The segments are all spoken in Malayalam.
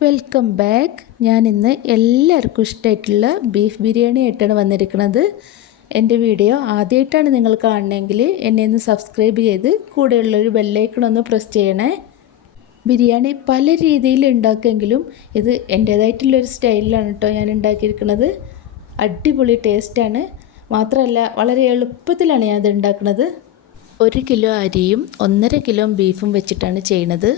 Welcome back. ഞാൻ ഇന്ന് എല്ലാവർക്കും ഇഷ്ടമായിട്ടുള്ള ബീഫ് ബിരിയാണി ആയിട്ടാണ് വന്നിരിക്കുന്നത്. എന്റെ വീഡിയോ ആദ്യമായിട്ടാണ് നിങ്ങൾ കാണണമെങ്കിൽ എന്നെ ഒന്ന് സബ്സ്ക്രൈബ് ചെയ്ത് കൂടെയുള്ളൊരു ബെല്ലൈക്കണൊന്ന് പ്രസ് ചെയ്യണേ. ബിരിയാണി പല രീതിയിൽ ഉണ്ടാക്കുമെങ്കിലും ഇത് എന്റേതായിട്ടുള്ളൊരു സ്റ്റൈലിലാണ് കേട്ടോ ഞാൻ ഉണ്ടാക്കിയിരിക്കുന്നത്. അടിപൊളി ടേസ്റ്റാണ് മാത്രമല്ല വളരെ എളുപ്പത്തിലാണ് ഞാൻ ഇത് ഉണ്ടാക്കുന്നത്. ഒരു കിലോ അരിയും ഒന്നര കിലോ ബീഫും വെച്ചിട്ടാണ് ചെയ്യണത്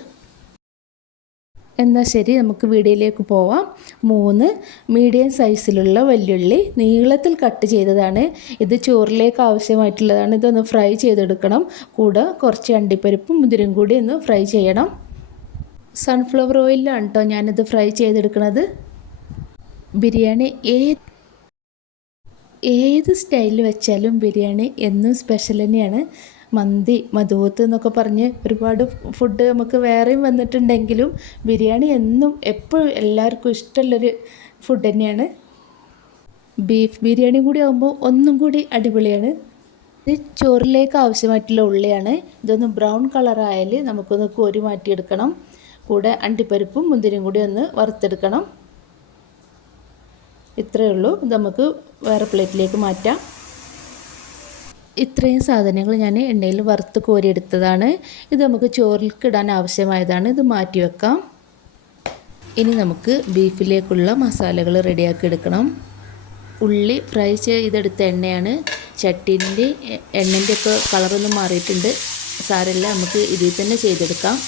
എന്നാൽ ശരി നമുക്ക് വീഡിയോയിലേക്ക് പോവാം. മൂന്ന് മീഡിയം സൈസിലുള്ള വെല്ലുള്ളി നീളത്തിൽ കട്ട് ചെയ്തതാണ്. ഇത് ചോറിലേക്ക് ആവശ്യമായിട്ടുള്ളതാണ്. ഇതൊന്ന് ഫ്രൈ ചെയ്തെടുക്കണം. കൂടെ കുറച്ച് അണ്ടിപ്പരിപ്പും മുതിരും കൂടി ഒന്ന് ഫ്രൈ ചെയ്യണം. സൺഫ്ലവർ ഓയിലാണ് കേട്ടോ ഞാനിത് ഫ്രൈ ചെയ്തെടുക്കുന്നത് ബിരിയാണി ഏത് ഏത് സ്റ്റൈലിൽ വെച്ചാലും ബിരിയാണി എന്നും സ്പെഷ്യൽ തന്നെയാണ്. മന്തി മധുവത്ത് എന്നൊക്കെ പറഞ്ഞ് ഒരുപാട് ഫുഡ് നമുക്ക് വേറെയും വന്നിട്ടുണ്ടെങ്കിലും ബിരിയാണി എന്നും എപ്പോഴും എല്ലാവർക്കും ഇഷ്ടമുള്ളൊരു ഫുഡ് തന്നെയാണ്. ബീഫ് ബിരിയാണി കൂടി ആകുമ്പോൾ ഒന്നും കൂടി അടിപൊളിയാണ്. ഇത് ചോറിലേക്ക് ആവശ്യമായിട്ടുള്ള ഉള്ളിയാണ്. ഇതൊന്ന് ബ്രൗൺ കളറായാൽ നമുക്കൊന്ന് കോരി മാറ്റിയെടുക്കണം. കൂടെ അണ്ടിപ്പരിപ്പും മുന്തിരിയും കൂടി ഒന്ന് വറുത്തെടുക്കണം. ഇത്രയേ ഉള്ളൂ. നമുക്ക് വേറെ പ്ലേറ്റിലേക്ക് മാറ്റാം. ഇത്രയും സാധനങ്ങൾ ഞാൻ എണ്ണയിൽ വറുത്ത് കോരിയെടുത്തതാണ്. ഇത് നമുക്ക് ചോറിൽക്കിടാൻ ആവശ്യമായതാണ്. ഇത് മാറ്റി വെക്കാം. ഇനി നമുക്ക് ബീഫിലേക്കുള്ള മസാലകൾ റെഡിയാക്കി എടുക്കണം. ഉള്ളി ഫ്രൈ ചെയ്തെടുത്ത എണ്ണയാണ്. ചട്ടീന്റെ എണ്ണന്റെ ഒക്കെ കളറൊന്നും മാറിയിട്ടുണ്ട്. സാരല്ല നമുക്ക് ഇതിൽ തന്നെ ചെയ്തെടുക്കാം.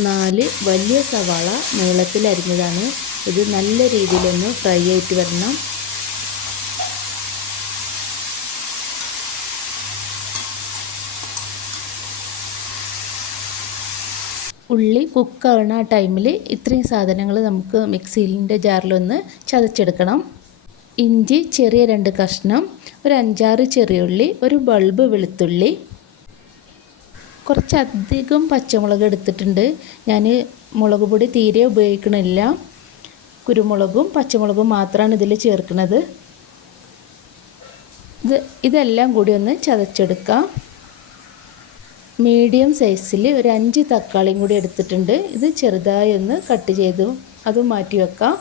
നാല് വലിയ സവാള നീളത്തിൽ അരിഞ്ഞതാണ്. ഇത് നല്ല രീതിയിലൊന്ന് ഫ്രൈ ആയിട്ട് വരണം. ഉള്ളി കുക്കാവുന്ന ആ ടൈമിൽ ഇത്രയും സാധനങ്ങൾ നമുക്ക് മിക്സിയിലിന്റെ ജാറിലൊന്ന് ചതച്ചെടുക്കണം. ഇഞ്ചി ചെറിയ രണ്ട് കഷ്ണം ഒരു അഞ്ചാറ് ചെറിയ ഉള്ളി ഒരു ബൾബ് വെളുത്തുള്ളി. കുറച്ചധികം പച്ചമുളക് എടുത്തിട്ടുണ്ട്. ഞാൻ മുളക് പൊടി തീരെ ഉപയോഗിക്കണില്ല. കുരുമുളകും പച്ചമുളകും മാത്രമാണ് ഇതിൽ ചേർക്കുന്നത് ഇത് ഇതെല്ലാം കൂടി ഒന്ന് ചതച്ചെടുക്കാം. മീഡിയം സൈസിൽ ഒരു അഞ്ച് തക്കാളിയും കൂടി എടുത്തിട്ടുണ്ട്. ഇത് ചെറുതായി ഒന്ന് കട്ട് ചെയ്തു അതും മാറ്റി വെക്കാം.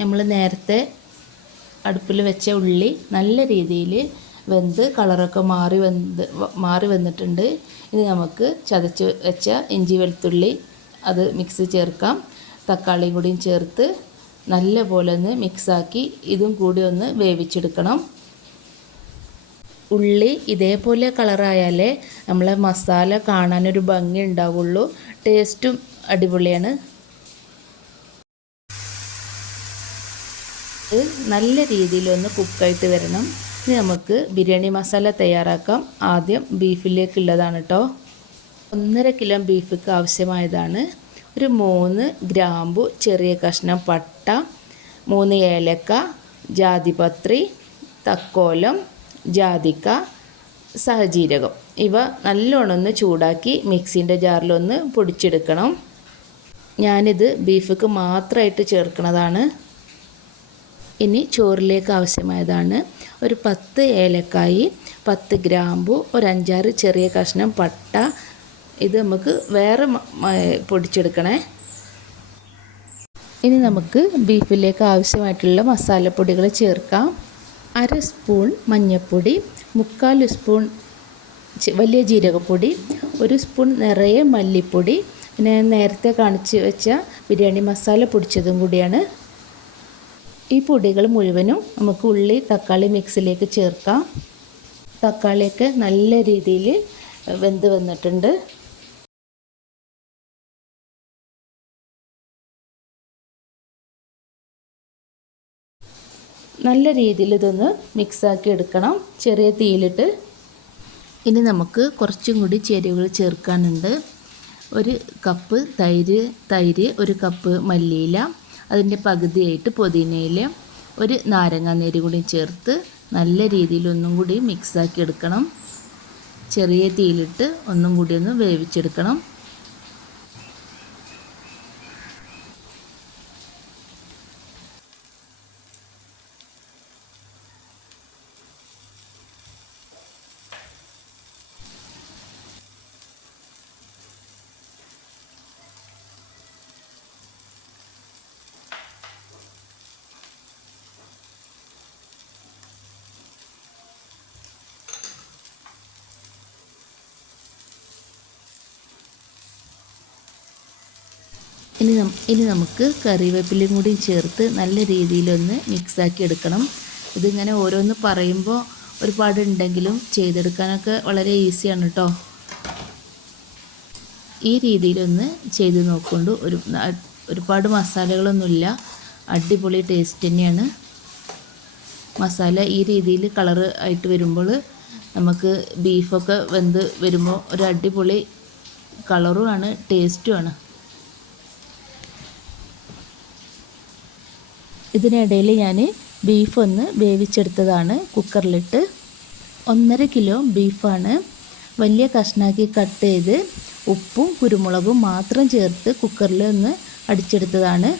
നമ്മൾ നേരത്തെ അടുപ്പിൽ വെച്ച ഉള്ളി നല്ല രീതിയിൽ വെന്ത് കളറൊക്കെ മാറി വന്ന് മാറി വന്നിട്ടുണ്ട്. ഇനി നമുക്ക് ചതച്ച് വെച്ച ഇഞ്ചി വെളുത്തുള്ളി അത് മിക്സ് ചേർക്കാം. തക്കാളിയും കൂടിയും ചേർത്ത് നല്ല പോലെ ഒന്ന് മിക്സാക്കി ഇതും കൂടി ഒന്ന് വേവിച്ചെടുക്കണം. ഉള്ളി ഇതേപോലെ കളറായാലേ നമ്മളെ മസാല കാണാനൊരു ഭംഗി ഉണ്ടാവുള്ളൂ. ടേസ്റ്റും അടിപൊളിയാണ്. നല്ല രീതിയിലൊന്ന് കുക്കായിട്ട് വരണം. ഇനി നമുക്ക് ബിരിയാണി മസാല തയ്യാറാക്കാം. ആദ്യം ബീഫിലേക്കുള്ളതാണ് കേട്ടോ ഒന്നര കിലോ ബീഫിക്ക് ആവശ്യമായതാണ്. ഒരു മൂന്ന് ഗ്രാമ്പു ചെറിയ കഷ്ണം പട്ട മൂന്ന് ഏലക്ക ജാതിപത്രി തക്കോലം ജാതിക്ക സഹജീരകം. ഇവ നല്ലോണം ഒന്ന് ചൂടാക്കി മിക്സിന്റെ ജാറിലൊന്ന് പൊടിച്ചെടുക്കണം. ഞാനിത് ബീഫിക്ക് മാത്രമായിട്ട് ചേർക്കുന്നതാണ് ഇനി ചോറിലേക്ക് ആവശ്യമായതാണ് ഒരു പത്ത് ഏലക്കായി പത്ത് ഗ്രാമ്പു ഒരു അഞ്ചാറ് ചെറിയ കഷ്ണം പട്ട. ഇത് നമുക്ക് വേറെ പൊടിച്ചെടുക്കണേ. ഇനി നമുക്ക് ബീഫിലേക്ക് ആവശ്യമായിട്ടുള്ള മസാലപ്പൊടികൾ ചേർക്കാം. അര സ്പൂൺ മഞ്ഞൾപ്പൊടി മുക്കാൽ സ്പൂൺ വലിയ ജീരകപ്പൊടി ഒരു സ്പൂൺ നിറയെ മല്ലിപ്പൊടി പിന്നെ നേരത്തെ കാണിച്ച് വെച്ച ബിരിയാണി മസാല പൊടിച്ചതും കൂടിയാണ്. ഈ പൊടികൾ മുഴുവനും നമുക്ക് ഉള്ളി തക്കാളി മിക്സിലേക്ക് ചേർക്കാം. തക്കാളിയൊക്കെ നല്ല രീതിയിൽ വെന്ത് വന്നിട്ടുണ്ട്. നല്ല രീതിയിൽ ഇതൊന്ന് മിക്സാക്കി എടുക്കണം. ചെറിയ തീയിലിട്ട്. ഇനി നമുക്ക് കുറച്ചും കൂടി ചേരുവകൾ ചേർക്കാനുണ്ട്. ഒരു കപ്പ് തൈര് തൈര് ഒരു കപ്പ് മല്ലിയില അതിന്റെ പകുതിയായിട്ട് പുതിനയില ഒരു നാരങ്ങാനീര് കൂടി ചേർത്ത് നല്ല രീതിയിൽ ഒന്നും കൂടി മിക്സാക്കി എടുക്കണം. ചെറിയ തീയിലിട്ട് ഒന്നും കൂടി ഒന്ന് വേവിച്ചെടുക്കണം. ഇനി ഇനി നമുക്ക് കറിവേപ്പിലയും കൂടി ചേർത്ത് നല്ല രീതിയിലൊന്ന് മിക്സാക്കി എടുക്കണം. ഇതിങ്ങനെ ഓരോന്ന് പറയുമ്പോൾ ഒരുപാട് ഉണ്ടെങ്കിലും ചെയ്തെടുക്കാനൊക്കെ വളരെ ഈസിയാണ് കേട്ടോ ഈ രീതിയിലൊന്ന് ചെയ്ത് നോക്കൊണ്ട് ഒരു ഒരുപാട് മസാലകളൊന്നുമില്ല. അടിപൊളി ടേസ്റ്റ് തന്നെയാണ്. മസാല ഈ രീതിയിൽ കളറ് ആയിട്ട് വരുമ്പോൾ നമുക്ക് ബീഫൊക്കെ വെന്ത് വരുമ്പോൾ ഒരു അടിപൊളി കളറുമാണ് ടേസ്റ്റുമാണ് ഇതിനിടയിൽ ഞാൻ ബീഫ് ഒന്ന് വേവിച്ചെടുത്തതാണ് കുക്കറിലിട്ട്. ഒന്നര കിലോ ബീഫാണ് വലിയ കഷ്ണാക്കി കട്ട് ചെയ്ത് ഉപ്പും കുരുമുളകും മാത്രം ചേർത്ത് കുക്കറിൽ ഒന്ന് അടിച്ചെടുത്തതാണ്.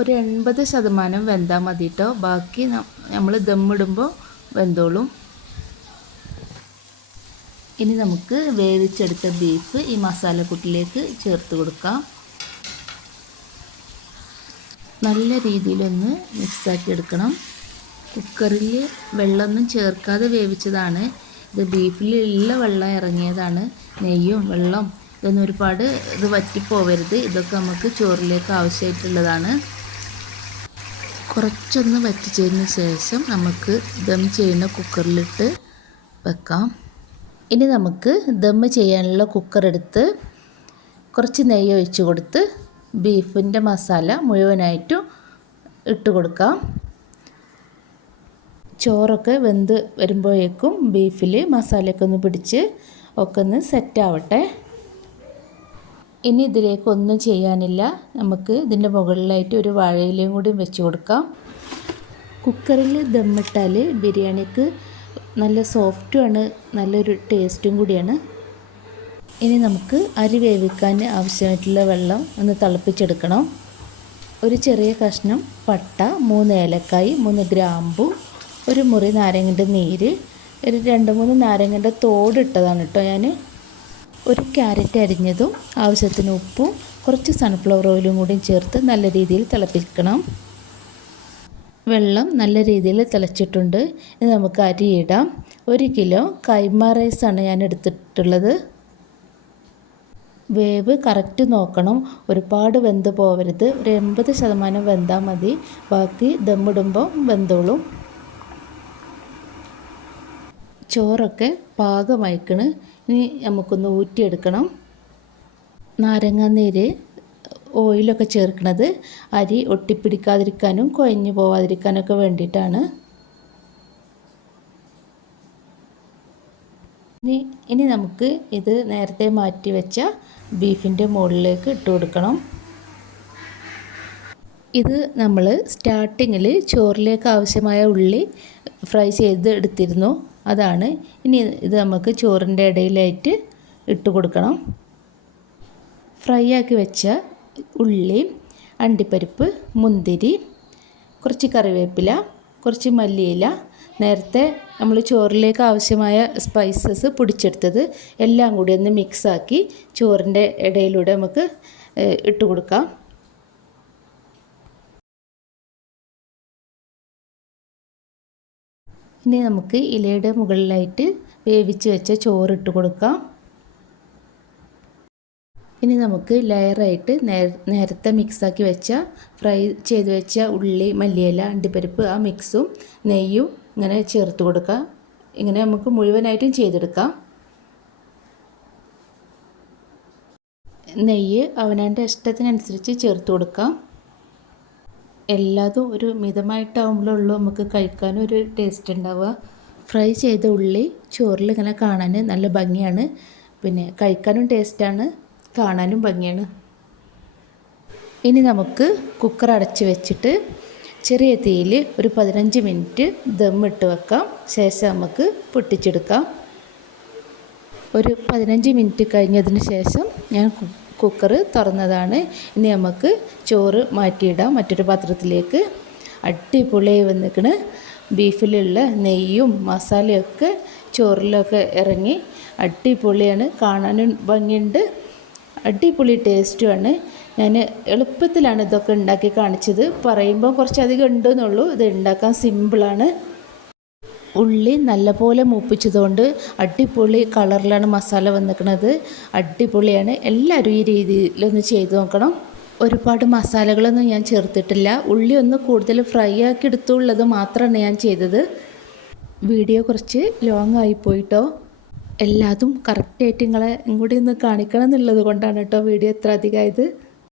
ഒരു എൺപത് ശതമാനം വെന്താൽ മതി കേട്ടോ ബാക്കി നമ്മൾ ദമ്മിടുമ്പോൾ വെന്തോളും. ഇനി നമുക്ക് വേവിച്ചെടുത്ത ബീഫ് ഈ മസാലക്കൂട്ടിലേക്ക് ചേർത്ത് കൊടുക്കാം. നല്ല രീതിയിലൊന്ന് മിക്സാക്കി എടുക്കണം കുക്കറിൽ വെള്ളമൊന്നും ചേർക്കാതെ വേവിച്ചതാണ്. ഇത് ബീഫിലുള്ള വെള്ളം ഇറങ്ങിയതാണ്. നെയ്യും വെള്ളം ഇതൊന്നും ഒരുപാട് ഇത് വറ്റിപ്പോവരുത്. ഇതൊക്കെ നമുക്ക് ചോറിലേക്ക് ആവശ്യമായിട്ടുള്ളതാണ്. കുറച്ചൊന്ന് വറ്റിച്ചതിന് ശേഷം നമുക്ക് ദം ചെയ്യുന്ന കുക്കറിലിട്ട് വെക്കാം. ഇനി നമുക്ക് ദം ചെയ്യാനുള്ള കുക്കർ എടുത്ത് കുറച്ച് നെയ്യ് ഒഴിച്ച് കൊടുത്ത് ബീഫിന്റെ മസാല മുഴുവനായിട്ട് ഇട്ട് കൊടുക്കാം. ചോറൊക്കെ വെന്ത് വരുമ്പോഴേക്കും ബീഫിൽ മസാലയൊക്കെ ഒന്ന് പിടിച്ച് ഒക്കെ ഒന്ന് സെറ്റാവട്ടെ ഇനി ഇതിലേക്ക് ഒന്നും ചെയ്യാനില്ല. നമുക്ക് ഇതിന്റെ മുകളിലായിട്ട് ഒരു വാഴയിലയും കൂടി വെച്ച് കൊടുക്കാം. കുക്കറിൽ ദമ്മിട്ടാൽ ബിരിയാണിക്ക് നല്ല സോഫ്റ്റുമാണ് നല്ലൊരു ടേസ്റ്റും കൂടിയാണ്. ഇനി നമുക്ക് അരി വേവിക്കാൻ ആവശ്യമായിട്ടുള്ള വെള്ളം ഒന്ന് തിളപ്പിച്ചെടുക്കണം. ഒരു ചെറിയ കഷ്ണം പട്ട മൂന്ന് ഏലക്കായ് മൂന്ന് ഗ്രാമ്പു ഒരു മുറി നാരങ്ങന്റെ നീര് ഒരു രണ്ട് മൂന്ന് നാരങ്ങന്റെ തോടിട്ടതാണ് കേട്ടോ ഞാൻ ഒരു ക്യാരറ്റ് അരിഞ്ഞതും ആവശ്യത്തിന് ഉപ്പും കുറച്ച് സൺഫ്ലവർ ഓയിലും കൂടി ചേർത്ത് നല്ല രീതിയിൽ തിളപ്പിക്കണം. വെള്ളം നല്ല രീതിയിൽ തിളച്ചിട്ടുണ്ട്. ഇനി നമുക്ക് അരിയിടാം ഒരു കിലോ കൈമ റൈസാണ് ഞാൻ എടുത്തിട്ടുള്ളത്. വേവ് കറക്റ്റ് നോക്കണം. ഒരുപാട് വെന്ത് പോവരുത്. ഒരു എൺപത് ശതമാനം വെന്താൽ മതി. ബാക്കി ദമ്മിടുമ്പോൾ വെന്തോളും. ചോറൊക്കെ പാകമായിക്കണ്. ഇനി നമുക്കൊന്ന് ഊറ്റിയെടുക്കണം. നാരങ്ങാനീര് ഓയിലൊക്കെ ചേർക്കണത്. അരി ഒട്ടിപ്പിടിക്കാതിരിക്കാനും കുഴഞ്ഞു പോവാതിരിക്കാനൊക്കെ വേണ്ടിയിട്ടാണ്. ഇനി ഇനി നമുക്ക് ഇത് നേരത്തെ മാറ്റി വെച്ച ബീഫിന്റെ മുകളിലേക്ക് ഇട്ട് കൊടുക്കണം. ഇത് നമ്മൾ സ്റ്റാർട്ടിങ്ങിൽ ചോറിലേക്ക് ആവശ്യമായ ഉള്ളി ഫ്രൈ ചെയ്ത് എടുത്തിരുന്നു. അതാണ്. ഇനി ഇത് നമുക്ക് ചോറിന്റെ ഇടയിലായിട്ട് ഇട്ട് കൊടുക്കണം. ഫ്രൈ ആക്കി വെച്ച ഉള്ളി അണ്ടിപ്പരിപ്പ് മുന്തിരി കുറച്ച് കറിവേപ്പില കുറച്ച് മല്ലിയില നേരത്തെ നമ്മൾ ചോറിലേക്ക് ആവശ്യമായ സ്പൈസസ് പൊടിച്ചെടുത്തത് എല്ലാം കൂടി ഒന്ന് മിക്സാക്കി ചോറിന്റെ ഇടയിലൂടെ നമുക്ക് ഇട്ട് കൊടുക്കാം. ഇനി നമുക്ക് ഇലയുടെ മുകളിലായിട്ട് വേവിച്ച് വെച്ച ചോറ് ഇട്ട് കൊടുക്കാം. ഇനി നമുക്ക് ലെയറായിട്ട് നേരത്തെ മിക്സാക്കി വെച്ച ഫ്രൈ ചെയ്ത് വെച്ച ഉള്ളി മല്ലിയില അണ്ടിപ്പരിപ്പ് ആ മിക്സും നെയ്യും ഇങ്ങനെ ചേർത്ത് കൊടുക്കുക ഇങ്ങനെ നമുക്ക് മുഴുവനായിട്ടും ചെയ്തെടുക്കാം. നെയ്യ് അവനവന്റെ ഇഷ്ടത്തിനനുസരിച്ച് ചേർത്ത് കൊടുക്കാം. എല്ലാതും ഒരു മിതമായിട്ടാവുമ്പോഴുള്ളൂ നമുക്ക് കഴിക്കാനും ഒരു ടേസ്റ്റ് ഉണ്ടാവുക. ഫ്രൈ ചെയ്ത ഉള്ളി ചോറിൽ ഇങ്ങനെ കാണാൻ നല്ല ഭംഗിയാണ്. പിന്നെ കഴിക്കാനും ടേസ്റ്റാണ് കാണാനും ഭംഗിയാണ്. ഇനി നമുക്ക് കുക്കർ അടച്ച് വെച്ചിട്ട് ചെറിയ തീയിൽ ഒരു പതിനഞ്ച് മിനിറ്റ് ദമ്മിട്ട് വെക്കാം. ശേഷം നമുക്ക് പൊട്ടിച്ചെടുക്കാം. ഒരു പതിനഞ്ച് മിനിറ്റ് കഴിഞ്ഞതിന് ശേഷം ഞാൻ കുക്കർ തുറന്നതാണ്. ഇനി നമുക്ക് ചോറ് മാറ്റിയിടാം. മറ്റൊരു പാത്രത്തിലേക്ക്. അടിപൊളിയായി വന്നിക്കണ്. ബീഫിലുള്ള നെയ്യും മസാലയൊക്കെ ചോറിലൊക്കെ ഇറങ്ങി അടിപൊളിയാണ്. കാണാനും ഭംഗിയുണ്ട്. അടിപൊളി ടേസ്റ്റുമാണ്. ഞാൻ എളുപ്പത്തിലാണ് ഇതൊക്കെ ഉണ്ടാക്കി കാണിച്ചത്. പറയുമ്പോൾ കുറച്ചധികം ഉണ്ടെന്നുള്ളൂ. ഇത് ഉണ്ടാക്കാൻ സിമ്പിളാണ്. ഉള്ളി നല്ലപോലെ മൂപ്പിച്ചതുകൊണ്ട് അടിപൊളി കളറിലാണ് മസാല വന്നിരിക്കുന്നത്. അടിപൊളിയാണ്. എല്ലാവരും ഈ രീതിയിലൊന്ന് ചെയ്ത് നോക്കണം. ഒരുപാട് മസാലകളൊന്നും ഞാൻ ചേർത്തിട്ടില്ല. ഉള്ളി ഒന്ന് കൂടുതൽ ഫ്രൈ ആക്കി എടുത്തുള്ളത് മാത്രമാണ് ഞാൻ ചെയ്തത്. വീഡിയോ കുറച്ച് ലോങ് ആയിപ്പോയിട്ടോ എല്ലാതും കറക്റ്റായിട്ട് നിങ്ങളെ കൂടി ഒന്ന് കാണിക്കണം എന്നുള്ളത് കൊണ്ടാണ് കേട്ടോ വീഡിയോ എത്ര അധികമായത്.